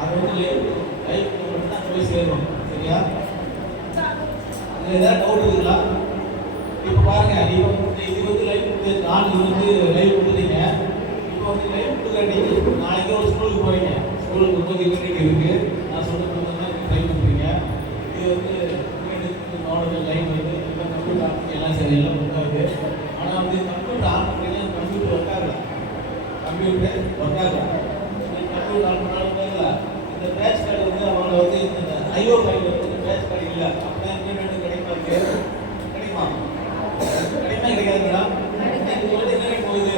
அது வந்து லைட் மட்டும் தான் போய் சேரும். சரியா? அதில் ஏதாவது டவுட் இருக்குங்களா? இப்போ பாருங்க இப்போ இது வந்து லைட் கொடுத்து நான் இது வந்து லைட் கொடுத்துட்டீங்க. இப்போ வந்து லைட் கொடுக்குற நீங்கள் நாளைக்கு ஒரு ஸ்கூலுக்கு போகிறீங்க, ஸ்கூலுக்கு 30 யூனிட் இருக்குது. நான் சொன்ன லைட் கொடுக்குறீங்க. இது வந்து மாடல் லைட் வந்து கம்ப்யூட்டர் ஆன் எல்லாம் சரி எல்லாம் ஒர்க் ஆகுது. ஆனால் வந்து கம்ப்யூட்டர் ஆன் பண்ணுறீங்க கம்ப்யூட்டர் ஒர்க் ஆகல. கம்ப்யூட்டர் ஆன் பண்ணாலும் இந்த பேட்ச் கார்டு வந்து அவங்க வந்து இந்த ஐஓ ஃபைல் வந்து பேட்ச் கார்டு இல்லை அப்படின்னா இன்டர்நெட் கிடைக்குமா கிடைக்குமா கிடைக்காது மேடம். இது வந்து இன்டர்நெட் போகுது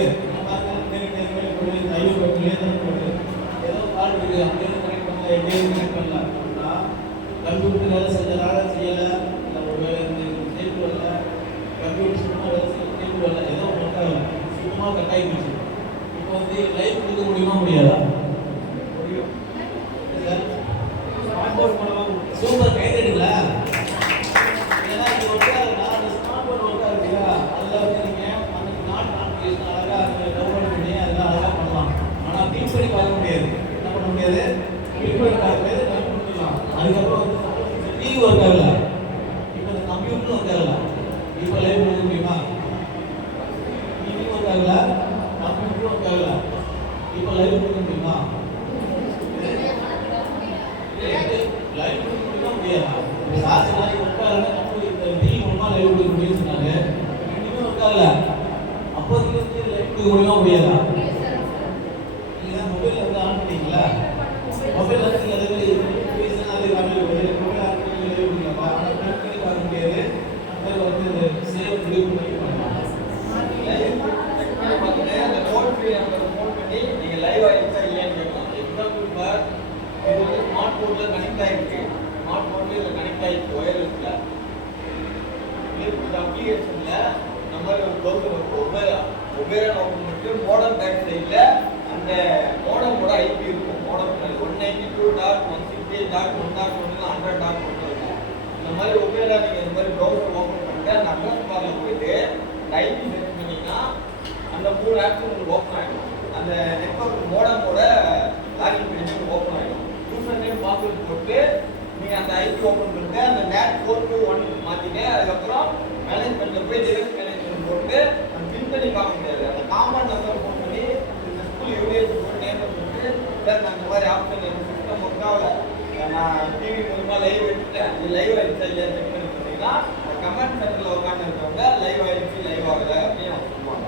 இன்டர்நெட் போகுது இந்த ஐஓ ஃபைல்லே தான் போகுது. ஏதோ கார்டு இருக்குது அங்கேயும் கனெக்ட் பண்ணல எங்கேயும் கனெக்ட் பண்ணல அப்படின்னா கம்ப்யூட்டர் வேலை செஞ்சனால செய்யலை இல்லை ஒரு வேலை டேபிள் வரல கம்ப்யூட்டர் சுத்தமாக வேலை செய்ய டேபிள் வரல ஏதோ ஒர்க் ஆகலை சுத்தமாக கட்டாயி போச்சு. இப்போ வந்து லைஃப் கொடுக்க முடியுமா முடியாதா? முடியும். சூப்பர் கைதடிங்களா? ஏன்னா இது ஒர்க் ஆகுதுன்னா அந்த ஸ்மார்ட் போர்ட் ஒர்க் ஆகுது இல்லையா? அதில் வந்து நீங்கள் அந்த நாட் கான்ஃபிகரேஷன் அழகாக அதை டவுன்லோட் பண்ணி அதெல்லாம் அழகாக பண்ணலாம். ஆனால் பின் பண்ணி பார்க்க முடியாது. என்ன பண்ண முடியாது? பின் பண்ணி பார்க்க முடியாது, டைப் பண்ணிக்கலாம். அதுக்கப்புறம் வந்து டிவி ஒர்க் ஆகல, இப்போ இந்த கம்ப்யூட்டரும் ஒர்க் ஆகல. இப்போ லைவ் பண்ண முடியுமா? டிவி ஒர்க் ஆகல, கம்ப்யூட்டரும் ஒர்க் ஆகல. இப்போ லைவ் பண்ண முடியுமா? லைவ் கொடுக்க முடியுமா முடியாதா? சார்ஜ் நாளைக்கு ஒர்க் ஆகலன்னா கம்ப்யூட்டர் டிவி மூலமா லைவ் கொடுக்க முடியும்னு சொன்னாங்க. ரெண்டுமே ஒர்க் ஆகல. அப்போதைக்கு வந்து லைவ் கொடுக்க முடியுமா முடியாதா? நீங்கள் மொபைலில் வந்து ஆன் பண்ணீங்களா? மொபைல் வந்து நீங்கள் அதே மாதிரி மொபைல் ஆன் பண்ணி லைவ் கொடுக்கலாம். ஆனால் பிரிண்ட் பண்ணி பார்க்க முடியாது. அந்த மாதிரி வந்து இந்த சேவ் முடிவு பண்ணி பண்ணலாம். அந்த டோல் ஃப்ரீ நம்பர் ஃபோன் பண்ணி நீங்கள் லைவ் ஆகிடுச்சா இல்லையான்னு கேட்கலாம். எக்ஸாம்பிள் பார் இது வந்து ஸ்மார்ட் போர்டில் கனெக்ட் ஆகிருக்கு. ஸ்மார்ட் போர்டில் இதில் கனெக்ட் ஆகிருக்கு ஒயர்லெஸில். இந்த அப்ளிகேஷனில் நம்ம ஒபேரா நோக்கம் மட்டும் மோடம் பேக் சைடில் அந்த மோடமோட ஐபி இருக்கும். மோடம் 192.168.1.1 இருக்கும். இந்த மாதிரி ஒபேரா நீங்கள் இந்த மாதிரி ப்ரௌசர் ஓப்பன் பண்ணிட்டு அந்த அட்ரஸ் பாரில் போயிட்டு ஐபி செட் பண்ணிங்கன்னா அந்த 3 ஆப்ஸ் உங்களுக்கு ஓப்பன் ஆகிடும். அந்த நெட்வொர்க் மோடமோட லாகின் பேஜ் ஓப்பன் ஆகிடும். யூசர் நேம் பாஸ்வேர்ட் போட்டு நீங்கள் அந்த ஐபி ஓப்பன் பண்ணிட்டு அந்த NAT 421 மாற்றிட்டு அதுக்கப்புறம் மேனேஜ்மெண்ட்டில் போய் டிவைஸ் மேனேஜ்மெண்ட் போட்டு அந்த பின் பண்ணி பார்க்க முடியாது. அந்த காமன் நம்பர் ஃபோன் பண்ணி இந்த ஸ்கூல் யூனியன் போட்டு நேம் பண்ணிட்டு சார் நான் இந்த மாதிரி ஆப்ஷன் எனக்கு சிஸ்டம் ஒர்க்காகல நான் டிவி மூலமாக லைவ் எடுத்துட்டேன் இது லைவ் ஆகிடுச்சா இல்லையா செக் பண்ணி சொன்னீங்கன்னா கமெண்ட் சென்டரில் உட்காந்து இருக்கவங்க லைவ் ஆகிடுச்சு லைவ் ஆகலை அப்படின்னு அவங்க சொல்லுவாங்க.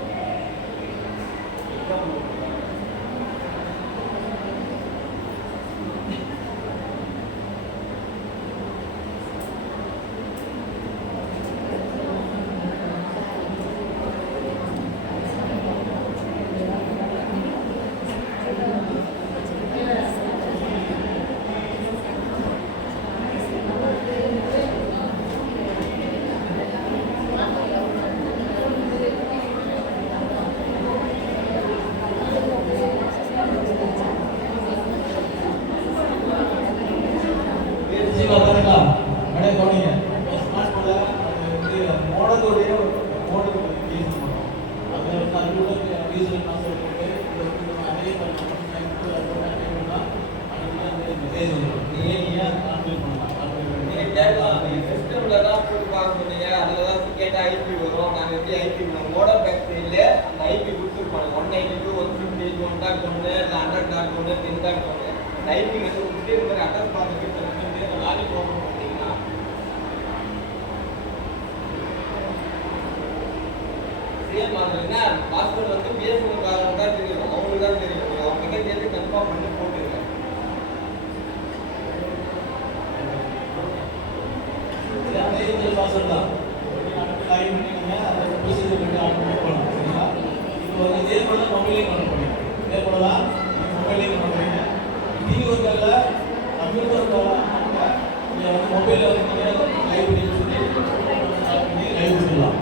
சிஸ்டமில் தான் போட்டு பார்க்க சொன்னீங்க அதில் தான் கேட்டால் ஐபி வரும். நாங்கள் எப்படி ஐபி மோடம் பேக் சைடில் அந்த ஐபி கொடுத்துருப்பாங்க 192 150 1.1 இல்லை 100.1 10.1 அந்த ஐபி வந்து கொடுத்துட்டு இந்த மாதிரி அட்ரஸ் பார்த்துட்டு லாகின் ஓப்பன் பண்ணிங்கன்னா சேம் மாதிரினா பாஸ்வேர்டு வந்து பிஎஸ்என்எல் காரங்க தான் தெரியும் அவங்களுக்கு தான் தெரியும். நீங்கள் அவங்ககிட்ட கேட்டு கன்ஃபார்ம் பண்ணி போட்டுருங்க. பாஸ்வேர்ட் தான் லாகின் பண்ணிக்கோங்க. அதை ப்ரொசீஜர் பண்ணி ஆட்டோமேட் பண்ணணும். சரிங்களா? இப்போ வந்து இதே போல மொபைலையும் கனெக்ட் பண்ணுங்க. இதே போல தான் மொபைலையும் கனெக்ட் பண்ணுங்க. டிவி ஒர்க்கால கம்ப்யூட்டர் ஒர்க்கால நீங்கள் வந்து மொபைலில் வந்து லைவ் பண்ணி சொல்லி லைவ் சொல்லலாம்.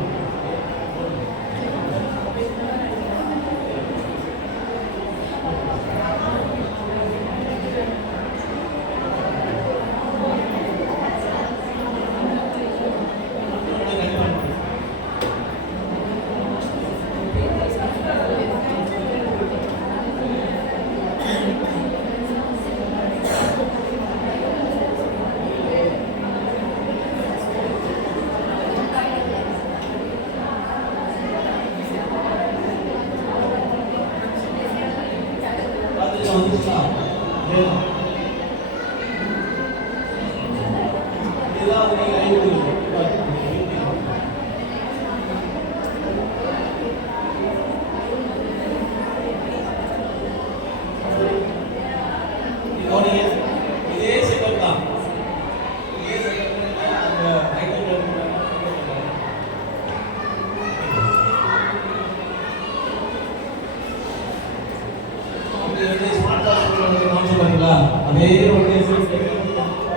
அதே ஒரு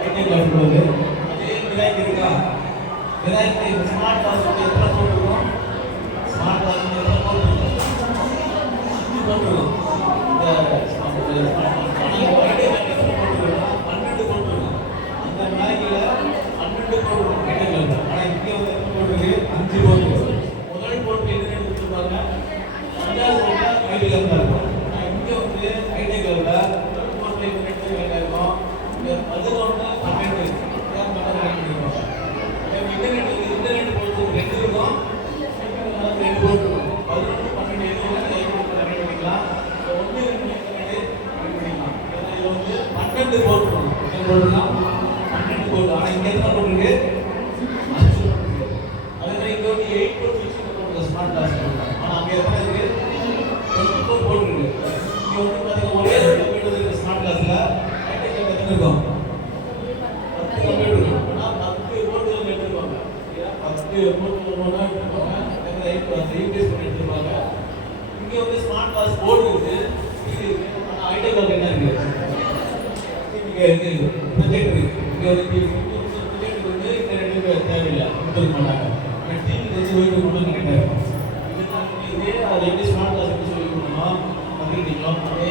ஐடி கிளாஸ் உள்ளது. அதே விநாயக் இருக்கா? விநாயக் ஸ்மார்ட் கிளாஸ் எத்தனை போட்டுருக்கோம்? ஸ்மார்ட் கிளாஸ் எத்தனை போட்டுருக்கோம்? போட்டுருக்கோம். அந்த விநாயகில் 100 போட்டுருக்கோம் ஐடி கிளாஸ். ஆனால் இங்கே வந்து எத்தனை போட்டுருக்கு? 5 போட்டுருக்கு. முதல் போட்டு எதுன்னு கொடுத்துருப்பாங்க? 5வது போட்டு ஐடி கிளாஸ் தான் இருக்கும். ஆனால் இங்கே வந்து ஐடி கிளாஸில் இருக்கும். அது ஒன்று 12 இன்டர்நெட் போட்டு 2 இருக்கும். 2 போட்டு 11 12 கனெக்ட் பண்ணிக்கலாம். 1 2 கனெக்ட் பண்ணிக்கலாம். இதில் வந்து 12 போட்டுருக்கோம். 12 போட்டு. ஆனால் இங்கே எத்தனை போட்டுருக்கு? 5 போட்டுருக்கு. அதே மாதிரி இங்கே வந்து 8 போட்டு போட்டுருக்கு ஸ்மார்ட் கிளாஸ். ஆனால் அங்கே எத்தனை இருக்கு? 24 போட்டுருக்கு. இங்கே வந்து பார்த்தீங்கன்னா ஒரே கம்ப்யூட்டர் ஸ்மார்ட் கிளாஸில் இருக்கும் 10 கம்ப்யூட்டர் இருக்கும். ஆனால் 10 போர்டுகள் எடுத்துருப்பாங்க. 10 போர்டுகள் ஒன்றா எடுத்துருப்பாங்க. யூபிஎஸ் பண்ணி எடுத்துருப்பாங்க. இங்கே வந்து ஸ்மார்ட் கிளாஸ் போர்டு இருக்குது, ஸ்பீடு இருக்குது. ஆனால் ஐடி கிளாஸ் என்ன இருக்குது? இங்கே இருக்குது ப்ரொஜெக்ட் இருக்குது. இங்கே வந்து ப்ரொஜெக்ட் வந்து இன்டர்நெட்டுக்கு தேவையில்லை, கொடுத்துருக்க மாட்டாங்க. ஆனால் டிவி வச்சு ஒய்ஃபை மட்டும் கனெக்ட் ஆகிருக்கும். இதே அது எப்படி ஸ்மார்ட் கிளாஸ் எப்படி சொல்லி கொடுக்கணும் கற்றுக்கிட்டீங்களோ அதே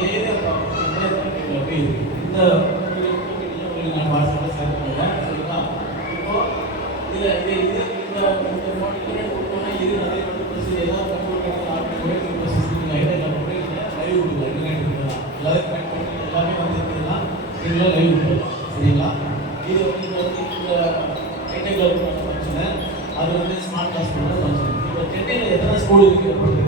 இந்த நான் வாட்ஸ்அப்ல ஷேர் பண்ணுறேன். சரிங்களா? இப்போ இதில் இந்த மாடல் இது நிறைய ப்ரொசீஜர் ஏதாவது computer artificial procedure idea live பண்ணி எல்லாமே வந்து இருக்குதுன்னா நீங்களே லைவ் விட்டுருலாம். சரிங்களா? இது வந்து இந்த டெக்னிக்கல் ஃபங்க்ஷனு அது வந்து ஸ்மார்ட் கிளாஸ் பண்ண ஃபங்க்ஷன். இப்போ சென்னையில் எத்தனை ஸ்கூல் இருக்குது அப்படின்னு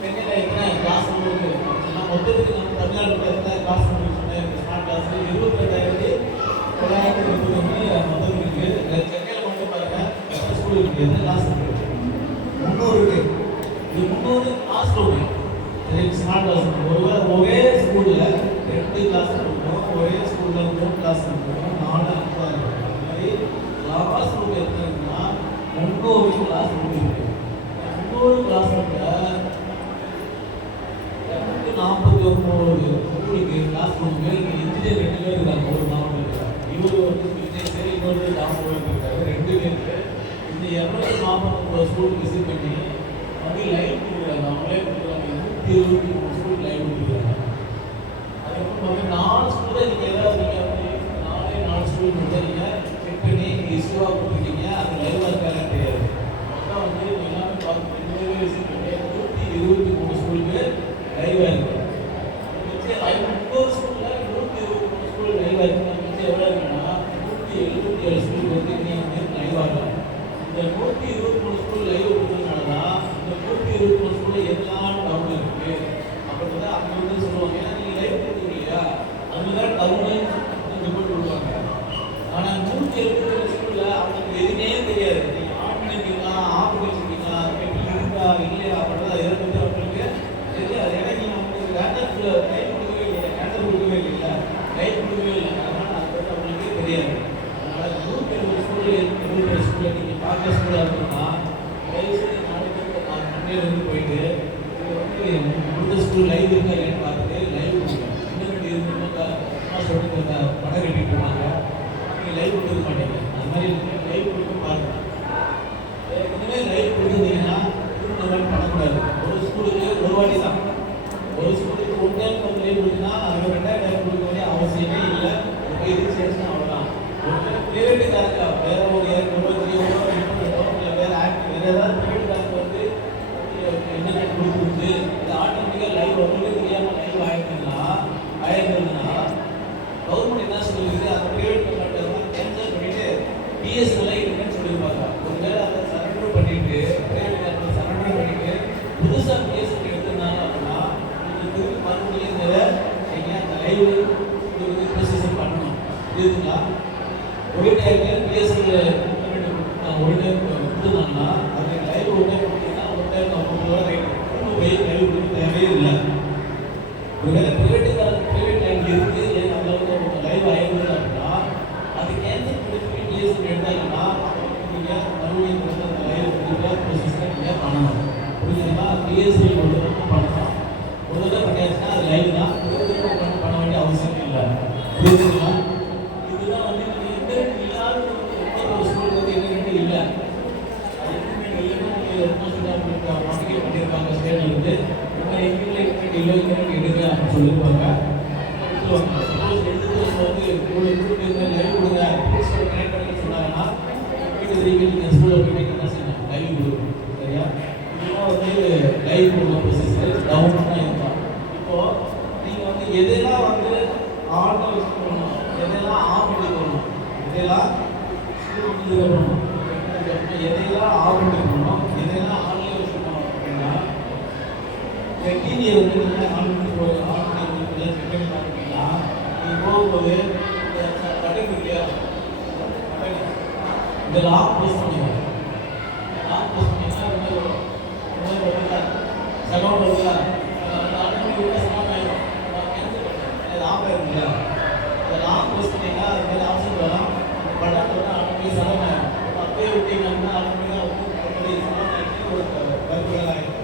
சென்னையில் எத்தனை கிளாஸ் ரூம் இருக்குது அப்படின்னா மொத்தத்துக்கு நம்ம தமிழ்நாட்டில் எத்தனை கிளாஸ் ரூம் இருக்குன்னு ஸ்மார்ட் கிளாஸ் 22,930 மொத்தம் இருக்குது. சென்னையில் மட்டும் பாருங்க எத்தனை ஸ்கூல் இருக்குது, எத்தனை கிளாஸ் இருக்குது? 300 இருக்குது. இது 300 கிளாஸ் ரூம். சரி, ஸ்மார்ட் கிளாஸ் ரூம் ஒரே ஸ்கூலில் 2 கிளாஸ் இருக்கும், ஒரே ஸ்கூலில் 3 கிளாஸ் இருக்கும், 4 5 இருக்கும். அது மாதிரி கிளாஸ் ரூம் எத்தனை இருக்குன்னா 300 கிளாஸ் ரூம் இருக்குது. 300 கிளாஸ் ரூமில் 249 ஸ்கூலுக்கு கிளாஸ் ரூமுக்கு இன்ஜினியர் 2 பேர் இருக்காங்க. ஒரு மாவட்டத்தில் இவர் வந்து விஜய், இன்னொரு தாமோதர் இருக்காரு. 2 பேருக்கு இந்த 249 ஸ்கூலுக்கு விசிட் பண்ணி வந்து லைவ் கொடுக்குறாங்க. அவங்களே கொடுக்குறாங்க. 123 ஸ்கூல் லைவ் கொடுக்குறாங்க. அதுக்கப்புறம் 4 ஸ்கூலை நீங்கள் ஏதாவது நீங்கள் வந்து 4 ஸ்கூல் மட்டும் நீங்கள் செக் பண்ணி இஷ்யூவாக கொடுத்துருக்கீங்க. அது லைவாக இருக்காங்கன்னு தெரியாது. அதான் வந்து எல்லாமே பார்த்து 2 விசிட் பண்ணி 123 ஸ்கூலுக்கு லைவாக இருக்குது. இன்னொரு ஸ்கூலில் 123 ஸ்கூல் லைவாக இருக்குது. எவ்வளோ இருக்குன்னா 177 ஸ்கூல் வந்து நீங்கள் லைவாக இருக்கும். இந்த 123 ஸ்கூல் லைவ் கொடுத்ததுனால தான் இந்த 123 ஸ்கூலில் எல்லாம் டவுன் இருக்குது அப்படின்னு தான் அவங்க வந்து சொல்லுவாங்க. ஏன்னா நீங்கள் லைவ் கொடுத்தீங்க இல்லையா, அதுதான் டவுனு ரிப்போர்ட் கொடுப்பாங்க. ஆனால் 177 ஸ்கூலில் அவங்களுக்கு எதுவுமே தெரியாது. நீங்கள் ஆன் பண்ணிருக்கீங்களா, ஆஃப் பண்ணிருக்கீங்களா, எப்படி இருக்கா இல்லையா அப்படின்றத எதை பற்றி அவங்களுக்கு தெரியாது. ஏன்னா நீங்கள் அவங்களுக்கு ரேண்டர் லைவ் கொடுக்கவே இல்லை, ரேண்டர் கொடுக்கவே இல்லை, லைவ் கொடுக்கவே இல்லை. அதனால் அது வந்து அவங்களுக்கே தெரியாது. அதனால் 120 ஸ்கூலில் நீங்கள் பார்க்குற ஸ்கூலாக இருக்கணும்னா தயவுசெய்து நாளைக்கு மண்டேலேருந்து போயிட்டு இது வந்து கொடுத்த ஸ்கூல் லைவ் இருக்கா இல்லைன்னு பார்த்துட்டு லைவ் கொடுக்கணும். இன்டர்நெட் இருந்துன்னா சொல்லிட்டு படம் கட்டிட்டு போனாங்க, நீங்கள் லைவ் கொடுக்க மாட்டீங்க. அது மாதிரி லைவ் கொடுக்க பாருங்க. இனிமேல் லைவ் கொடுத்துருந்தீங்கன்னா இந்த மாதிரி பண்ணக்கூடாது. ஒரு ஸ்கூலுக்கு ஒரு வாட்டி தான், ஒரு ஸ்கூலுக்கு ஒரு டைம் நம்ம லைவ் கொடுத்தா அதுக்கு 2வது டைம் கொடுக்க வேண்டிய அவசியமே இல்லை. இது சேர்த்துனா அவ்வளோதான். பிரைவேட்டுக்காரங்க வேற ஒரு ஏற்கனவே இல்லை வேற ஆக்ட் வேற ஏதாவது பிரைவேட்டுக்காரங்க வந்து இன்டர்நெட் கொடுத்து இது ஆட்டோமேட்டிக்காக லைவ் அவங்களுக்கே தெரியாமல் லைவ் ஆயிருந்ததுன்னா கவர்மெண்ட் என்ன சொல்லிருக்கு, அந்த பிரைவேட் கம்பெனிலாம் கேன்சல் பண்ணிட்டு பிஎஸ்என்எல் இல்லைன்னு சொல்லியிருப்பாங்க. ஒரு வேளை அதை சரண்டர் பண்ணிட்டு பிரைவேட் சரண்டர் பண்ணிட்டு புதுசாக பிஎஸ்என்எல் எடுத்திருந்தாங்க அப்படின்னா திருப்பி மறுபடியும் நீங்கள் அந்த லைவ் ப்ரொசீஜர் பண்ணணும். புரியுதுங்களா? ஒரு டைம் பிஎஸ்என்எல் ஒரு டைம் கொடுத்துருந்தாங்கன்னா அது லைவ் ஒரு டைம் கொடுத்தீங்கன்னா ஒரு டைம் 50 ரூபா ரைட் போய் லைவ் கொடுக்க தேவையே இல்லை. ஒருவேளை பிரைவேட் லைன் இருக்கு அதில் லைவ் ஆயிடுது அப்படின்னா அது கேன்சல் பண்ணி பிஎஸ்என்எல் எடுத்தாங்கன்னா நீங்கள் மறுபடியும் அந்த லைவ் ப்ரொசீஜரை நீங்கள் பண்ணணும். புரியுதுங்களா? பிஎஸ்என்எல் ஒரு தடவை பண்ணலாம், ஒரு தடவை பண்ணியாச்சுன்னா அது லைவ் தான், ஒரு தடவை பண்ண வேண்டிய அவசியம் இல்லை. புரியுதுங்களா? இதுதான் வந்து இன்டர்நெட் இல்லாத ஒரு ஸ்கூல் வந்து இன்டர்நெட் இல்லை. அது இன்டர்நெட் இல்லைன்னா நீங்கள் மாட்டிக்கே பண்ணியிருப்பாங்க ஸ்டேட்லேருந்து. எங்கள் இன்டர்நெட் இல்லை, இன்டர்நெட் எடுங்க அப்படின்னு சொல்லியிருப்பாங்க. எடுத்துட்டு வந்து லைவ் கொடுங்க கனெக்ட் பண்ணி சொன்னாங்கன்னா நீங்கள் ஸ்கூலில் போயிட்டு என்ன செய்யணும், லைவ் கொடுக்கணும். சரியா? இதெல்லாம் வந்து லைவ் கொடுக்க ப்ரொசீஜர் டவுன் தான் இருக்கும். இப்போது நீங்கள் வந்து எதெல்லாம் வந்து ஆன் யூஸ் பண்ணணும், எதெல்லாம் ஆஃப் பண்ணி பண்ணணும், எதெல்லாம் ஸ்கூல் பண்ணணும், எதையெல்லாம் ஆஃப் பண்ணி பண்ணணும், எதெல்லாம் ஆன்லைன் யூஸ் பண்ணணும் அப்படின்னா டிவியை வந்து நீங்கள் ஆன் பண்ணி செக் பண்ணி பார்த்துட்டீங்கன்னா நீங்கள் போகும்போது பட்டன் இல்லையா, இந்த லாக் ப்ரெஸ் பண்ணுங்க. லாக் ப்ரெஸ் பண்ணிங்கன்னா சகவுண்ட் வருதா, ஆட்டோமேட்டிக்காக சகவுண்ட் ஆகிடும். அது ஆஃப் ஆகிடும் இல்லையா, அதை லாக் ப்ரெஸ் பண்ணிங்கன்னா அது மாதிரி ஆப்ஷன் வரும். பட்டன் வந்து ஆட்டோமேட்டிக் சகவுண்ட் ஆகிடும். அப்படியே விட்டீங்கன்னா ஆட்டோமேட்டிக்காக வந்து சகவுண்ட் ஆகிட்டு ஒரு பல்புகள் ஆகிடும்,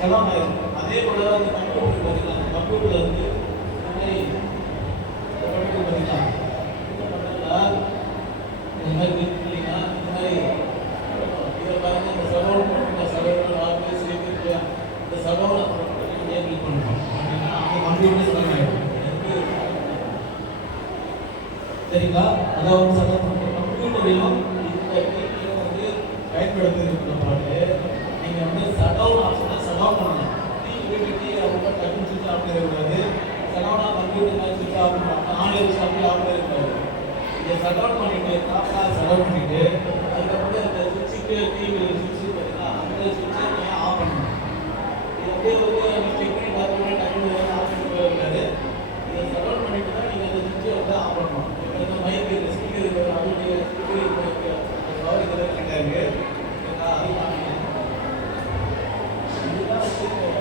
சகவுண்ட் ஆகிடும். அதே போல் அந்த கம்ப்யூட்டர் பார்த்தீங்கன்னா கம்ப்யூட்டரில் வந்து பார்த்தீங்கன்னா இந்த மாதிரி இல்லைன்னா இந்த மாதிரி இதை பாருங்க, இந்த சகவுண்ட் ஆஃபீஸ் இல்லையா, இந்த சகவுண்ட் ஏபிள் பண்ணணும் அப்படின்னா அந்த கம்ப்யூட்டர் சகவுண்ட் ஆகிடும். சரிங்களா? அதாவது கம்ப்யூட்டரையும் இந்த டிவியும் வந்து பயன்படுத்துறதுக்கு பாட்டு நீங்கள் வந்து சடவுன் ஆப்ஷனை சடவுன் பண்ணணும். டிவி அவங்க டக்குன்னு சுவிட்ச் ஆஃப் பண்ணிடக்கூடாது. இதை ஷட் டவுன் பண்ணிட்டு ப்ராப்பராக ஷட் டவுன் பண்ணிட்டு அதுக்கப்புறம் அந்த சுவிட்சுக்கு டிவி சுவிட்சு பார்த்தீங்கன்னா அந்த சுவிட்சை நீங்கள் ஆஃப் பண்ணணும். இது அப்படியே செக் பண்ணி பார்த்து டக்குனு ஆஃப் பண்ணி போயிருக்காது. இதை ஷட் டவுன் பண்ணிட்டு தான் நீங்கள் அந்த சுவிட்சை ஆஃப் பண்ணணும். இப்போ இந்த மைக்கு இந்த ஸ்பீக்கர் அவருடைய ஸ்பீக்கர் பவர் இதில் கரெக்டாக இருக்குது. அதுதான் இதுதான் அந்த ஸ்பீக்கர்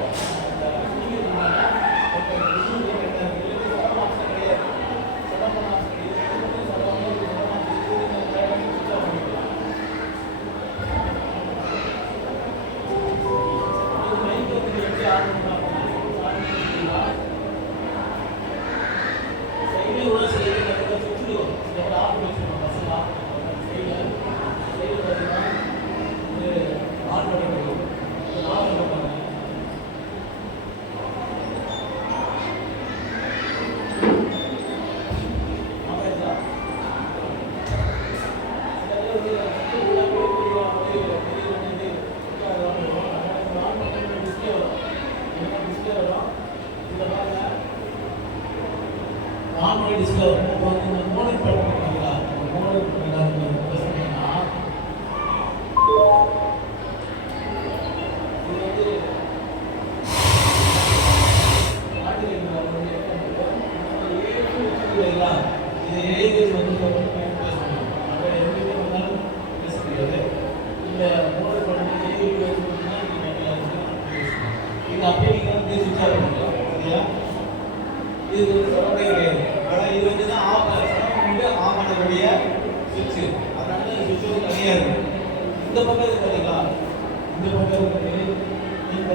ஆன்லைன் டிஸ்ப்ளே இப்போ வந்து இந்த மோனிட் பண்ணுறீங்களா மோனிட் பண்ணீங்கன்னா இது வந்து இது ஏஐஎஸ் வந்து பேச முடியும். அப்போ எதுவுமே வந்தாலும் பேச முடியாது. இந்த மோனிட் பண்ணி ஏஐஎஸ் இது அப்படியே நீங்கள் வந்து சுவிட்ச் ஆஃப் பண்ணிக்கலாம். சரியா? இது ஒரு சரௌண்டே கிடையாது. ஆனால் இது வந்து தான் ஆஃப் பண்ணக்கூடிய சுவிட்சு. அதனால சுவிட்ச் வந்து தனியாக இருக்குது. இந்த பக்கம் இது பார்த்தீங்களா, இந்த பக்கம் வந்து இந்த